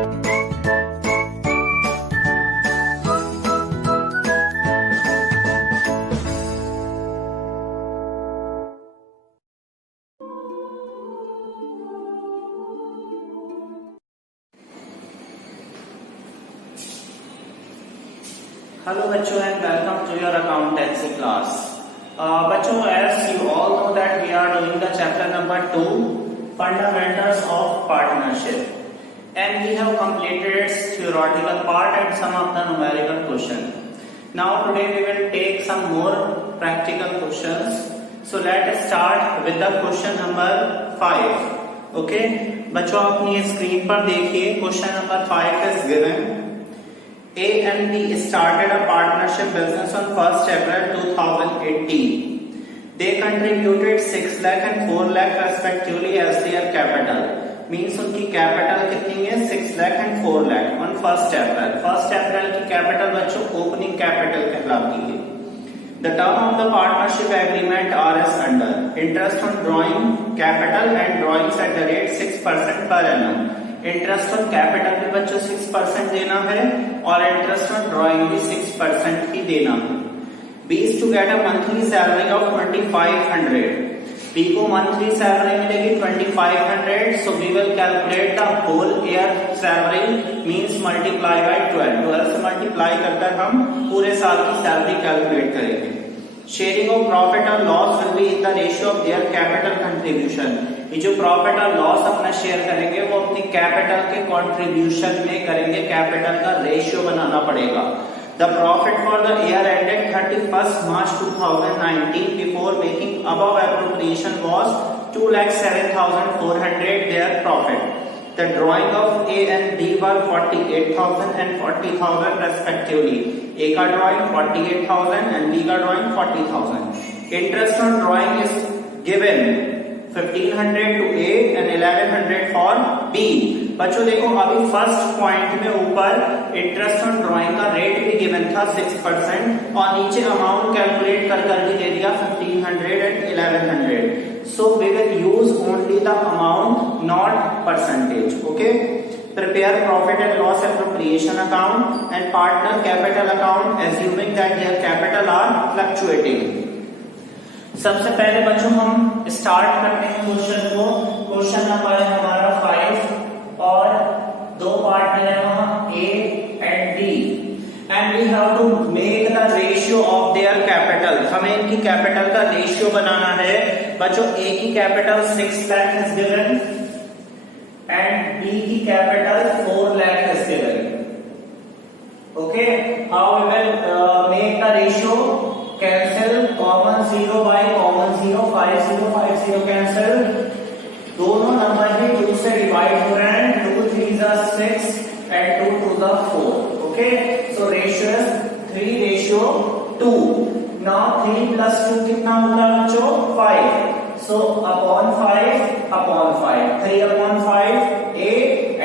Hello bachcho and welcome to your accountancy class. Bachcho, as you all know that we are doing the chapter number 2, fundamentals of partnership, and we have completed its theoretical part and some of the numerical questions. Now today we will take some more practical questions. So let us start with the question number 5. Okay बच्चों, अपनी screen पर देखिए, question number 5 is given. A and B started a partnership business on 1st April 2018. They contributed 6 lakh and 4 lakh respectively as their capital. Means उनकी capital कितनी है? 6 lakh and 4 lakh on 1st April. 1st April की capital बच्चों opening capital कहलाती है. The term of the partnership agreement are as under: interest on drawing capital and drawings at the rate 6% per annum. Interest on capital भी बच्चों 6% देना है और interest on drawing भी 6% ही देना है. B is to get a monthly salary of 2500. B को मंथली सैलरी मिलेगी 2500. So we will calculate the whole year salary, means multiply by 12. 12 से मल्टीप्लाई कर हम पूरे साल की सैलरी कैलकुलेट करेंगे. शेयरिंग ऑफ प्रॉफिट और loss will be in the ratio of their capital contribution. ये जो प्रॉफिट और लॉस अपना शेयर करेंगे वो अपनी कैपिटल के कंट्रीब्यूशन में करेंगे. कैपिटल का रेशियो बनाना पड़ेगा. The profit for the year ended 31st March 2019 before making above appropriation was 2,07,400 their profit. The drawing of A and B were 48,000 and 40,000 respectively. A का drawing 48,000 and B का drawing 40,000. Interest on drawing is given 1,500 to A and 1,100 for B. बच्चों देखो अभी first point में ऊपर interest on drawing का rate भी given था 6% और नीचे अमाउंट कैलकुलेट कर करके दे दिया 1,500 and 1,100. So we will use only the amount, not percentage. Okay. Prepare profit and loss appropriation account and partner capital account, assuming that their capital are fluctuating. सबसे पहले बच्चों हम स्टार्ट करते हैं क्वेश्चन को. क्वेश्चन नंबर है हमारा 5 और दो पार्ट है वहां A and B and we have to make the ratio of their capital. हमें इनकी कैपिटल का रेशियो बनाना है. बच्चों A की capital 6 lakh is given and B की capital 4 lakh is given. Okay, how we will make the ratio? Cancel common 0 by common 0, 5050 cancel. दोनों number भी 2 से डिवाइड हो रहे हैं. 2 3s are 6 and 2 2s are 4. Okay, so ratio is 3:2. Now 3 plus 2 कितना होगा बच्चों? 5. So upon 5. 3 upon 5 A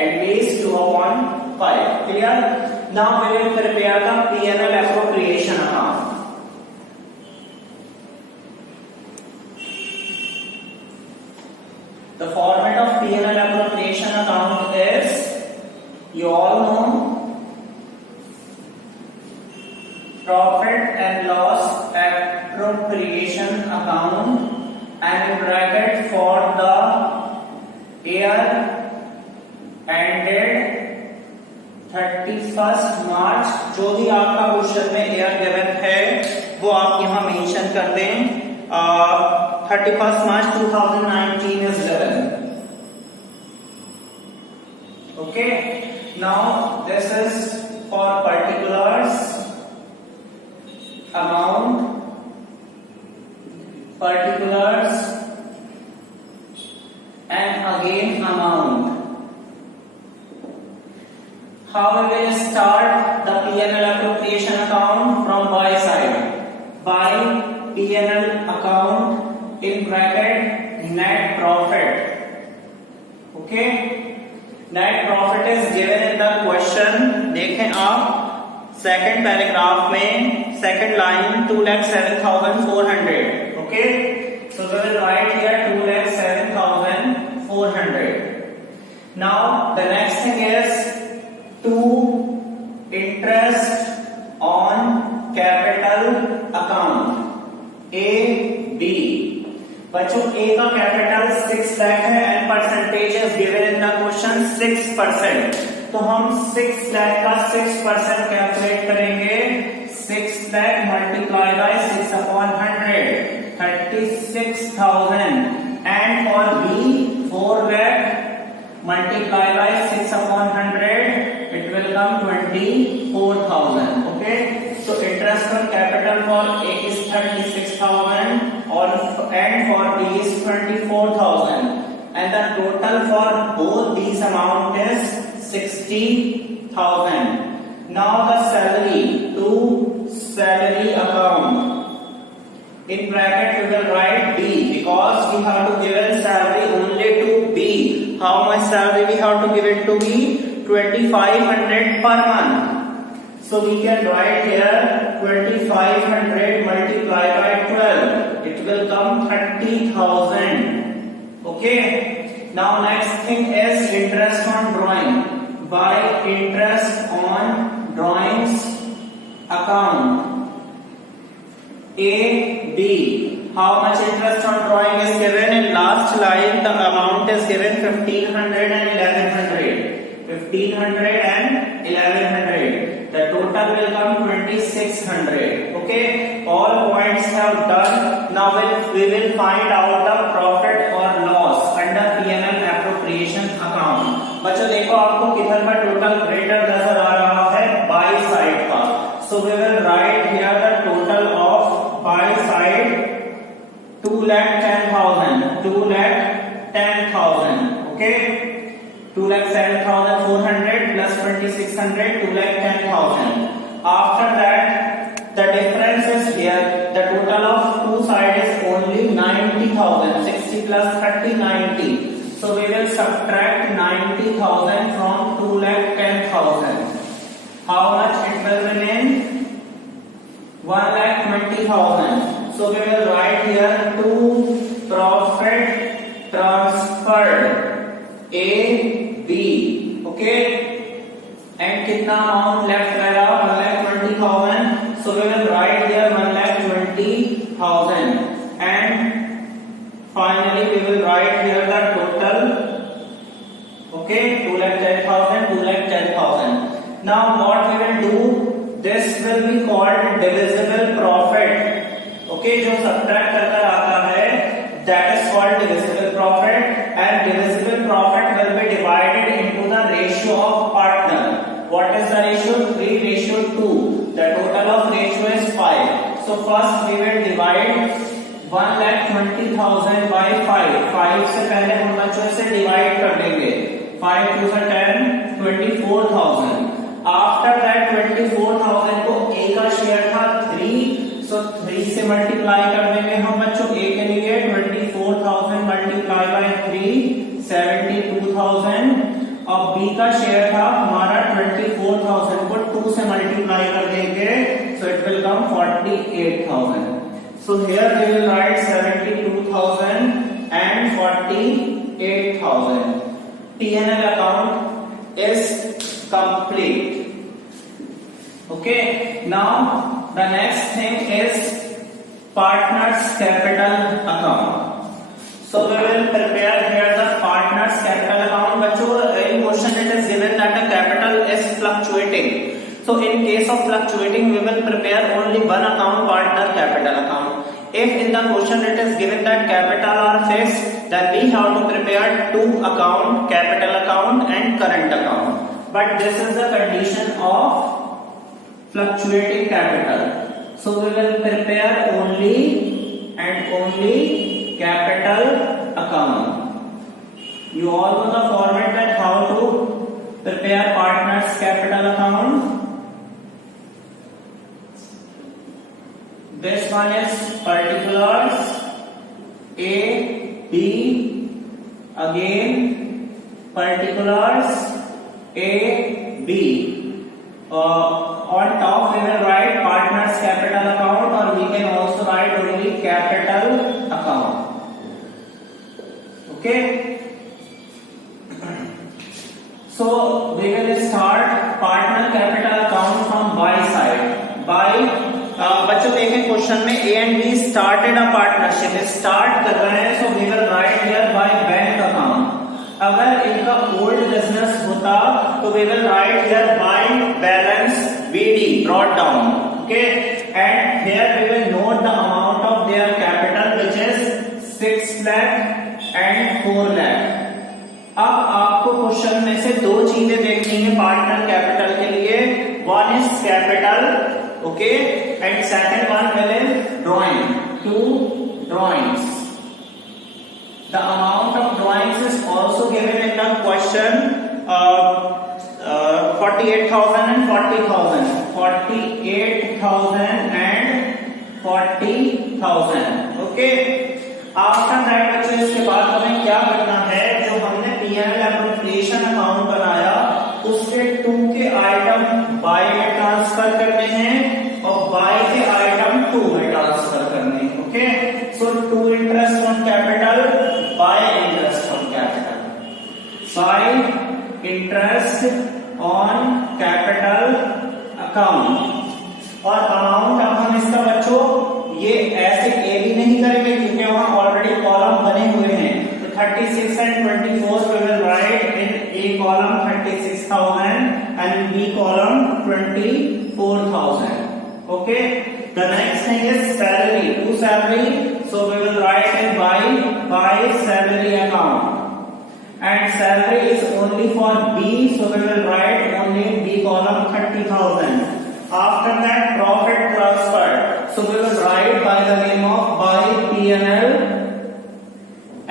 and B is 2 upon 5. Clear? Now we will prepare the P&L appropriation account. The format of P&L appropriation account is, you all know, profit and loss appropriation account and in bracket for the year ended 31st March. जो भी आपका question में year given है वो आप यहाँ mention कर दें. 31st March 2019 is given. Okay, now this is for particulars, amount, particulars and again amount. How we will start the P&L appropriation account from buy side. Buy P&L account in bracket net profit. Okay, net profit is given in the question. देखें आप second paragraph में second line 2,07,400. Okay, so we will write here 2,07,400. Now the next thing is to interest on capital account. A, B. बच्चों A का capital 6 lakh है and percentage is given in the question 6%. तो हम 6 लाख का 6% calculate करेंगे. 6 lakh multiply by 6 upon 100 36,000. And for B 4 lakh multiply by 6 upon 100 it will come 24,000. Okay, so interest on capital for A is 36,000 or and for B is 24,000 and the total for both these amount is 60,000. Now the salary to salary account. In bracket we will write B because we have to give salary only to B. How much salary we have to give it to B? 2,500 per month. So we can write here 2,500 multiplied by 12. It will come 30,000. Okay. Now next thing is interest on drawing. By interest on drawings account. A, B. How much interest on drawing is given? In last line the amount is given 1,500 and 1,100. 1,500 and 1,100. The total will come 2,600. Okay. All points have done. Now we will find out the profit or loss under P&L appropriation account. बच्चों देखो आपको किधर का total greater नजर आ रहा है by side का. So we will write here the total of buy side 2,10,000. 2,10,000. Okay. 2,07,400 plus 2,600. 2,10,000. After that, the difference is here. The total of two sides is only 90,000. 60 plus 30, 90. So we will subtract 90,000 from 2,10,000. How much it will remain? 1,20,000. So we will write here to profit transferred A, B. Okay. And कितना amount left रहा? 1,20,000. So we will write here 1,20,000. And finally we will write here the total. Okay, 2,10,000, 2,10,000. Now what we will do? This will be called divisible profit. Okay, जो subtract करकर आता है, that is called divisible profit, and divisible profit will be divided into the ratio of partner. What is the ratio? 3:2. The total of ratio is 5. So first we will divide 1,20,000 by 5. 5 से पहले हम बच्चों से divide कर देंगे. 5 2 से 10, 24,000. After that 24,000 को A का शेयर था 3, so 3 से मल्टीप्लाई कर देंगे हम बच्चों A के लिए. 24,000 मल्टीप्लाई बाय 3, 72,000. अब B का शेयर था हमारा 24,000 को 2 से मल्टीप्लाई कर देंगे, so it will come 48,000. So here we will write 72,000 and 48,000. P&L account is complete. Okay, now the next thing is partners capital account. So we will prepare here the partners capital account. बच्चों in question it is given that the capital is fluctuating. So in case of fluctuating we will prepare only one account, partner capital account. If in the question it is given that capital are fixed, then we have to prepare two account, capital account and current account. But this is the condition of fluctuating capital. So we will prepare only and only capital account. You all know the format that how to prepare partners capital account. This one is particulars A, B, again particulars A, B. On top we will write partners capital account, or we can also write only capital account. Okay. So we will start question में A and B started a partnership, start कर रहे हैं, so we will write here by bank account. अगर इनका old business होता तो we will write here by balance BD brought down, okay, and here we will note the amount of their capital which is 6 lakh and 4 lakh. अब आपको question में से दो चीजें देखनी है पार्टनर कैपिटल के लिए, one is capital, okay, and second one will is drawing, 2 drawings. The amount of drawings is also given in the question, 48,000 and 40,000, 48,000 and 40,000, okay. After that बच्चों इसके बाद हमें क्या करना है, जो हमने P&L एप्रोप्रिएशन अकाउंट बनाया उसके 2 के आइटम बाय में ट्रांसफर करने हैं और बाय के आइटम 2 में ट्रांसफर करने हैं, okay. So 2 interest on capital, bye interest on capital, bye interest on capital account. और अमाउंट अब हम इसका बच्चों ये ऐसे ए भी नहीं करेंगे क्योंकि वहां ऑलरेडी कॉलम बने हुए हैं, तो 36 and 24 we will write in A column 36,000 and B column 24,000, okay. The next thing is salary, to salary, so we will write in by salary account, and salary is only for B, so we will write only in B column 30,000. After that profit transfer, so we will write by the name of by P&L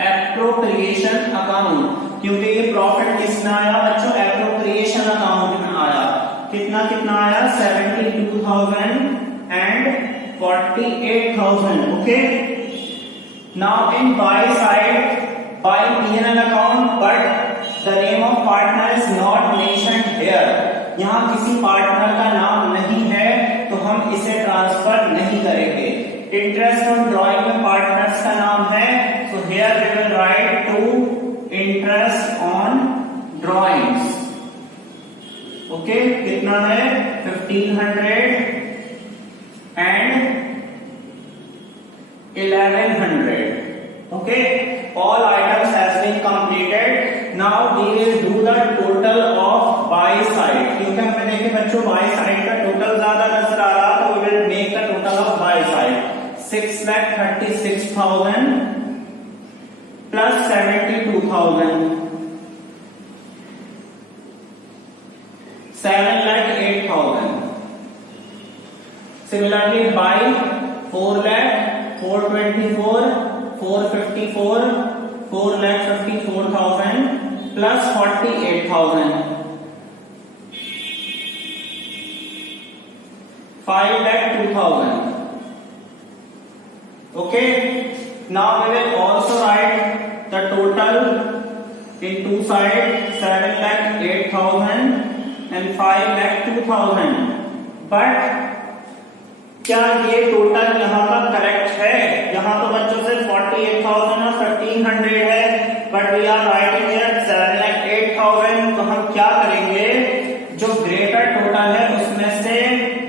appropriation account, क्योंकि ये profit किसमें आया बच्चों, appropriation account में आया। कितना कितना आया, 72,000 and 48,000, okay. Now in buy side, by P&L account, but the name of partner is not mentioned here. यहाँ किसी पार्टनर का नाम नहीं है तो हम इसे ट्रांसफर नहीं करेंगे। इंटरेस्ट ऑन ड्राइंग में पार्टनर्स का नाम है, so here we will write to interest on drawings, okay. कितना है, 1500 and 1100, okay. All items has been completed. Now we will do the total of buy side, क्योंकि हमें देखे बच्चों buy side का टोटल ज्यादा नजर आ रहा, तो we will make the total of buy side 6,36,000 plus 72,000, 7,08,000. Similarly, buy 4 lakh, 424, 454, 4,54,000 plus 48,000, 5,02,000. Okay. Now we will also write the total in two sides, 7,08,000 and 5,02,000. But क्या ये टोटल यहाँ का करेक्ट है? यहाँ तो बच्चों से 48,000 और 1,500 है, but we are writing here 7,08,000। तो हम क्या करेंगे, जो ग्रेटर टोटल है उसमें से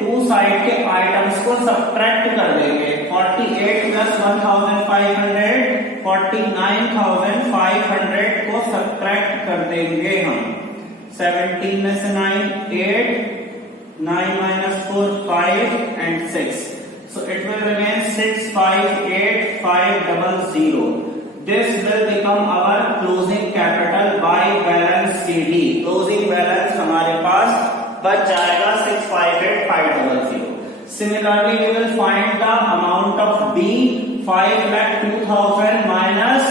टू साइड के आइटम्स को सब्ट्रैक्ट कर देंगे। 48 प्लस 1,500, 49,500 को सब्ट्रैक्ट कर देंगे हम। 17 में से 9, 8, 9 minus 4, 5 and 6. So it will remain 658,500. This will become our closing capital by balance CD. Closing balance हमारे पास बच जाएगा 658,500. Similarly, we will find the amount of B, 5,02,000 minus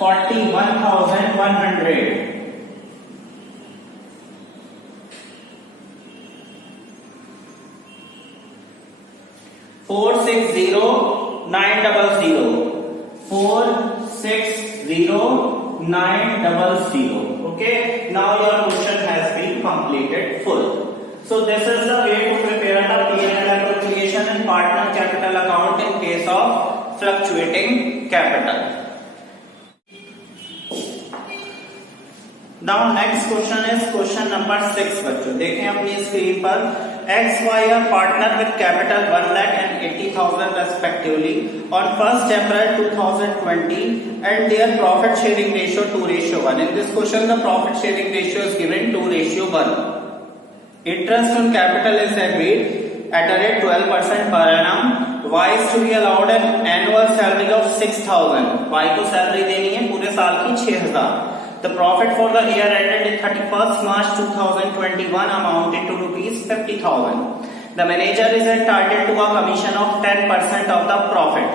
41,100. 460,900, 460,900. Okay, now your question has been completed full. So this is the way to prepare the P&L appropriation and partner capital account in case of fluctuating capital. Now next question is question number 6 बच्चों। देखें अपनी screen पर, XY are partner with capital 1,80,000 respectively on 1st April 2020 and their profit sharing ratio 2:1. In this question the profit sharing ratio is given 2:1. Interest on capital is agreed at a rate 12% per annum. Y is to be allowed an annual salary of 6,000. Y को salary देनी है पूरे साल की 6,000. The profit for the year ended 31st March 2021 amounted to rupees 50,000. The manager is entitled to a commission of 10% of the profit.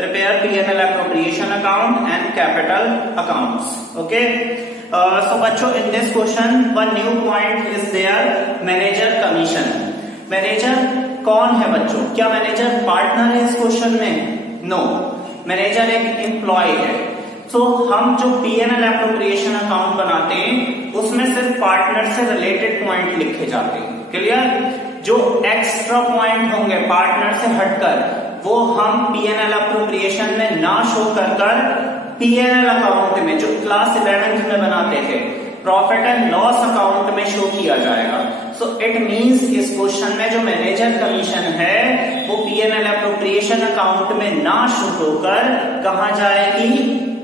Prepare P&L appropriation account and capital accounts. Okay. So बच्चों in this question one new point is there, manager commission. Manager कौन है बच्चों? क्या manager partner है इस question में? No, manager एक employ है. तो हम जो P&L एप्रोप्रिएशन अकाउंट बनाते हैं उसमें सिर्फ पार्टनर से रिलेटेड पॉइंट लिखे जाते हैं. क्लियर? जो एक्स्ट्रा पॉइंट होंगे पार्टनर से हटकर वो हम P&L एप्रोप्रिएशन में ना शो कर P&L अकाउंट में जो क्लास 11th में बनाते थे प्रॉफिट एंड लॉस अकाउंट में शो किया जाएगा. सो इट मींस इस क्वेश्चन में जो मैनेजर कमीशन है वो P&L एप्रोप्रिएशन अकाउंट में ना शो होकर कहां जाएगी?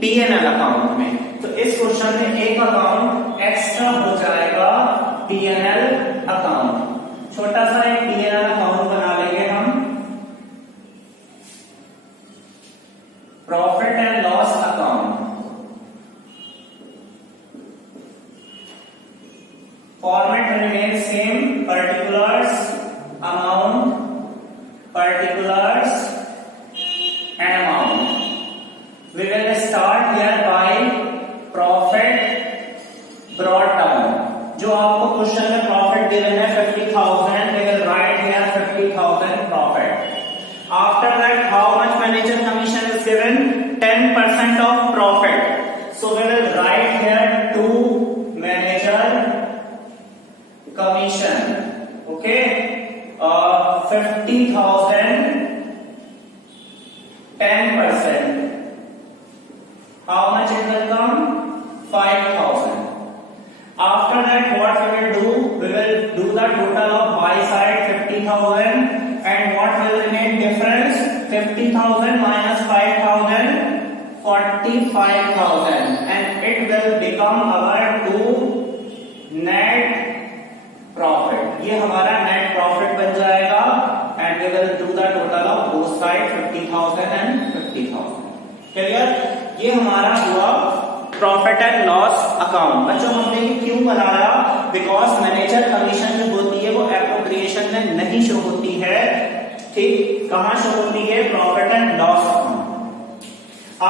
P&L अकाउंट में. तो इस क्वेश्चन में एक अकाउंट एक्स्ट्रा हो जाएगा P&L अकाउंट. छोटा सा एक P&L अकाउंट बना लेंगे हम, profit and loss account. Format remains same, particulars, amount, particulars and amount. We will start here by profit brought down. जो आपको क्वेश्चन में प्रॉफिट गिवन है 50,000, we will write here 50,000 profit. After that, how much manager commission is given? 10% of profit. So we will write here to manager commission. Okay, 50,000, 10%. How much it will come? 5,000. After that, what we will do? We will do the total of y side 50,000, and what will remain difference? 50,000 minus 5,000, 45,000, and it will become our to net प्रॉफिट. ये हमारा net profit बन जाएगा and we will do the total of both side 50,000 and 50,000. Clear? ये हमारा हुआ profit and loss account. बच्चों हमने ये क्यों बनाया? बिकॉज मैनेजर कमीशन जो होती है वो एप्रोप्रिएशन में नहीं शो होती है. ठीक, कहां शो होती है? Profit and loss account.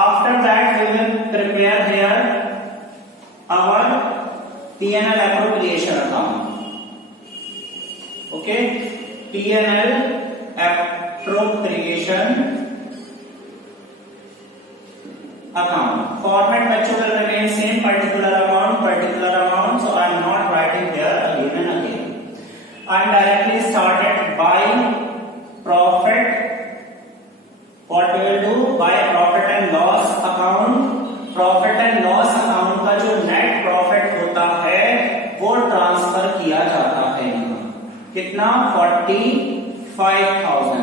After that we will prepare here our P&L appropriation account. Okay, P&L appropriation account. Format bachcho will remain same, particular amount, so I am not writing here again and again. I am directly started by profit. What we will do? By profit and loss account. Profit and loss account का जो net profit होता है वो transfer किया जाता है. कितना? 45,000.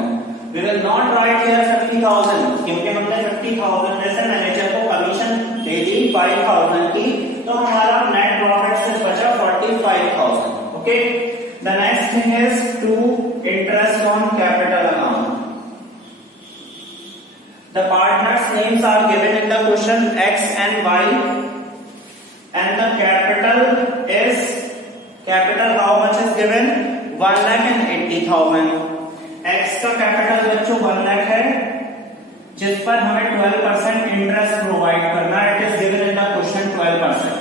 We will not write here 50,000 क्योंकि हमने 50,000 में से मैनेजर को कमीशन दे दी 5,000 की, तो हमारा नेट प्रॉफिट सिर्फ बचा 45,000. Okay, the next thing is to interest on capital account. The partners' names are given in the question X and Y, and the capital how much is given? 1,80,000. X का capital बच्चों 1 लाख है जिस पर हमें 12% interest provide करना है. It is given in the question 12%,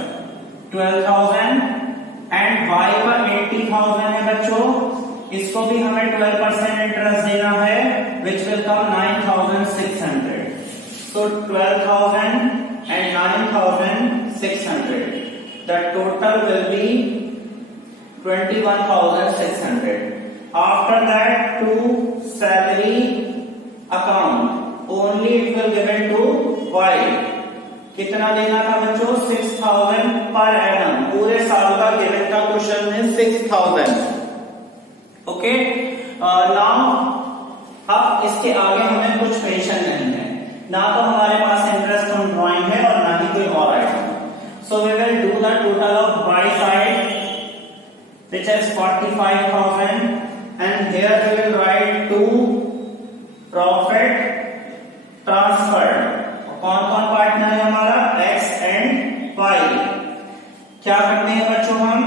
12,000. And Y का 80,000 है बच्चों, इसको भी हमें 12% इंटरेस्ट देना है which will come 9,600. So 12,000 and 9,600. The total will be 21,600. After that, to salary account only it will given to Y. कितना देना था बच्चों? 6,000 पर एनम. पूरे साल का गिवन का क्वेश्चन में 6,000. ओके नाउ अब इसके आगे हमें कुछ टेंशन नहीं है, ना तो हमारे पास इंटरेस्ट ऑन ड्राइंग है और ना ही कोई और item. So we will do the total of by side which is 45,000 and here we will write to profit transferred। कौन कौन पार्टनर है हमारा, x एंड y। क्या करते हैं बच्चों, हम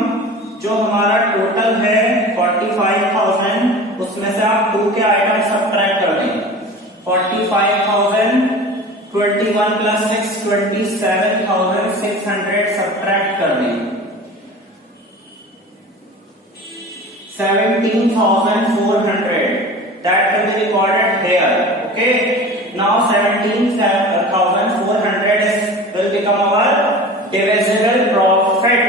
जो हमारा टोटल है 45,000 उसमें से आप 2 के आइटम सब्ट्रैक्ट कर दें। 45,000 21 प्लस 6 27,600 सब्ट्रैक्ट कर दें। 17,400 that will be recorded here, okay। Now 17,400 will become our divisible profit।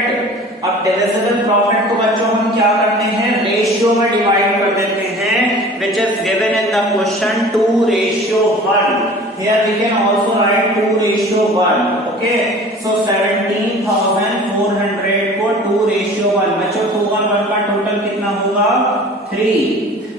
अब divisible profit को बच्चों हम क्या करते हैं, रेशियो में डिवाइड कर देते हैं, which is given in the question 2:1। Here we can also write 2:1, okay। So 17,400 को 2:1, बच्चों 2 और 1 का टोटल कितना होगा 3।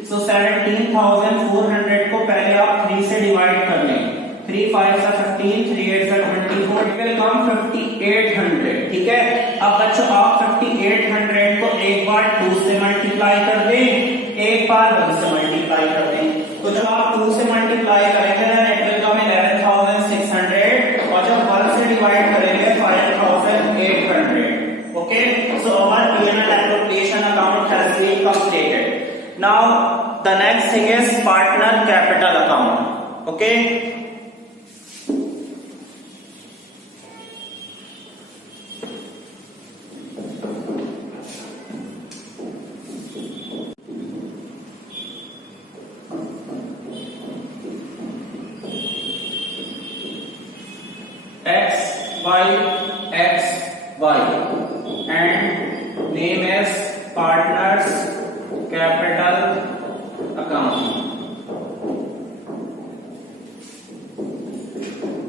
So 17,400 को पहले आप 3 से डिवाइड कर लें। 3 5 से 15, 3 8 से 24, it will come 5,800। ठीक है, अब बच्चों आप 5,800 को एक बार 2 से मल्टीप्लाई कर दें, एक बार 1 से मल्टीप्लाई कर दें। तो जब आप 2 से मल्टीप्लाई करेंगे ना it will come 11,600 और जब 1 से डिवाइड करेंगे 5,800। Okay, so our P&L appropriation account has been completed. Now the next thing is partner capital account, okay। XY and name is partners capital account।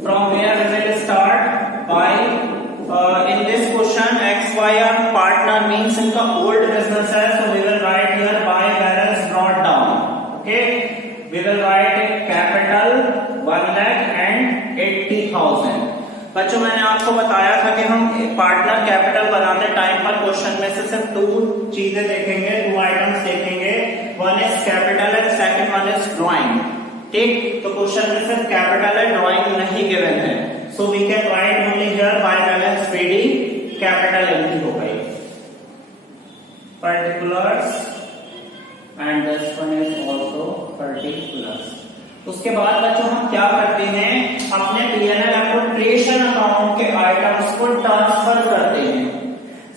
From where we will start, by in this question XY are partner means इनका old business है, so we will write here by balance brought down, okay। We will write capital 1,80,000। बच्चों मैंने आपको बताया था कि हम partner capital बनाते टाइम पर क्वेश्चन में से सिर्फ 2 चीजें देखेंगे, 2 आइटम्स देखेंगे। One is capital and second one is drawing. ठीक, तो क्वेश्चन में सिर्फ कैपिटल एंड ड्राइंग नहीं गिवन है, so we can write only here by balance PD capital entry हो गई। Particulars and this one is also particulars. उसके बाद बच्चों हम क्या करते हैं, अपने P&L एप्रोप्रिएशन अकाउंट के आइटम्स को ट्रांसफर करते हैं।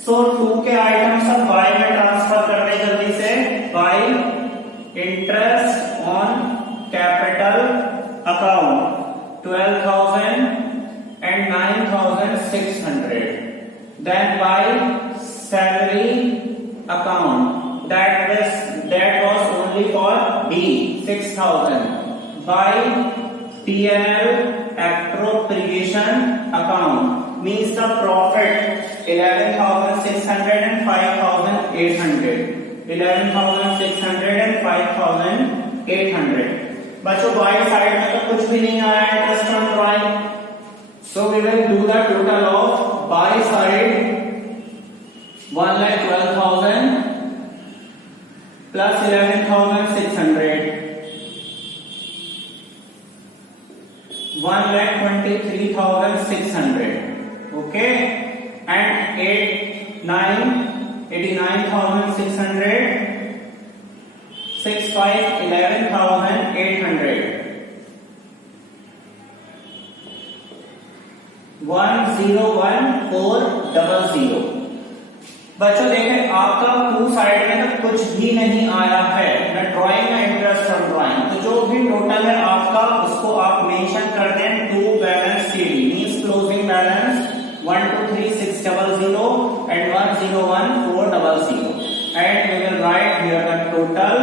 सो 2 के आइटम्स हम Y में ट्रांसफर करते हैं जल्दी से। Y interest on capital account 12,000 and 9,600। Then Y salary account that was only for B 6,000। by P&L appropriation account means the profit 11,600 and 5,800। 11,600 and 5,800। बच्चों बाय साइड में तो कुछ भी नहीं आया interest on drawing, so we will do the total of by side 1,12,000 plus 11,600 1,23,600, okay, and 89,600 65 11,800 101,400। बच्चों देखें आपका 2 साइड में तो कुछ भी नहीं आया है, न ड्राइंग में इंटरेस्ट ऑन ड्राइंग, तो जो भी टोटल है आपका उसको आप मेंशन कर दें 2 balance CD means closing balance 123,600 and 101,400 and we will write here the total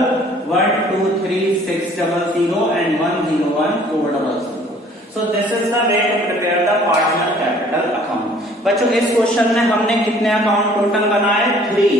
123,600 and 101,400। So this is the way to prepare the partner capital account। बच्चों इस क्वेश्चन में हमने कितने अकाउंट टोटल बनाए 3।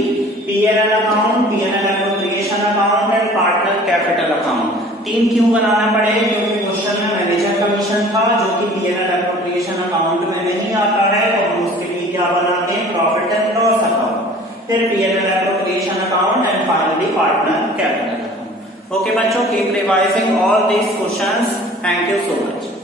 P&L account, P&L appropriation account and partner capital account. 3 क्यों बनाना पड़े? क्योंकि question में मैनेजर कमीशन था जो कि P&L एप्रोप्रिएशन अकाउंट में नहीं आता है, तो हम उसके लिए क्या बनाते हैं? प्रॉफिट एंड लॉस अकाउंट, फिर P&L appropriation account and finally partner capital account. Okay बच्चों, keep revising all these questions. Thank you so much.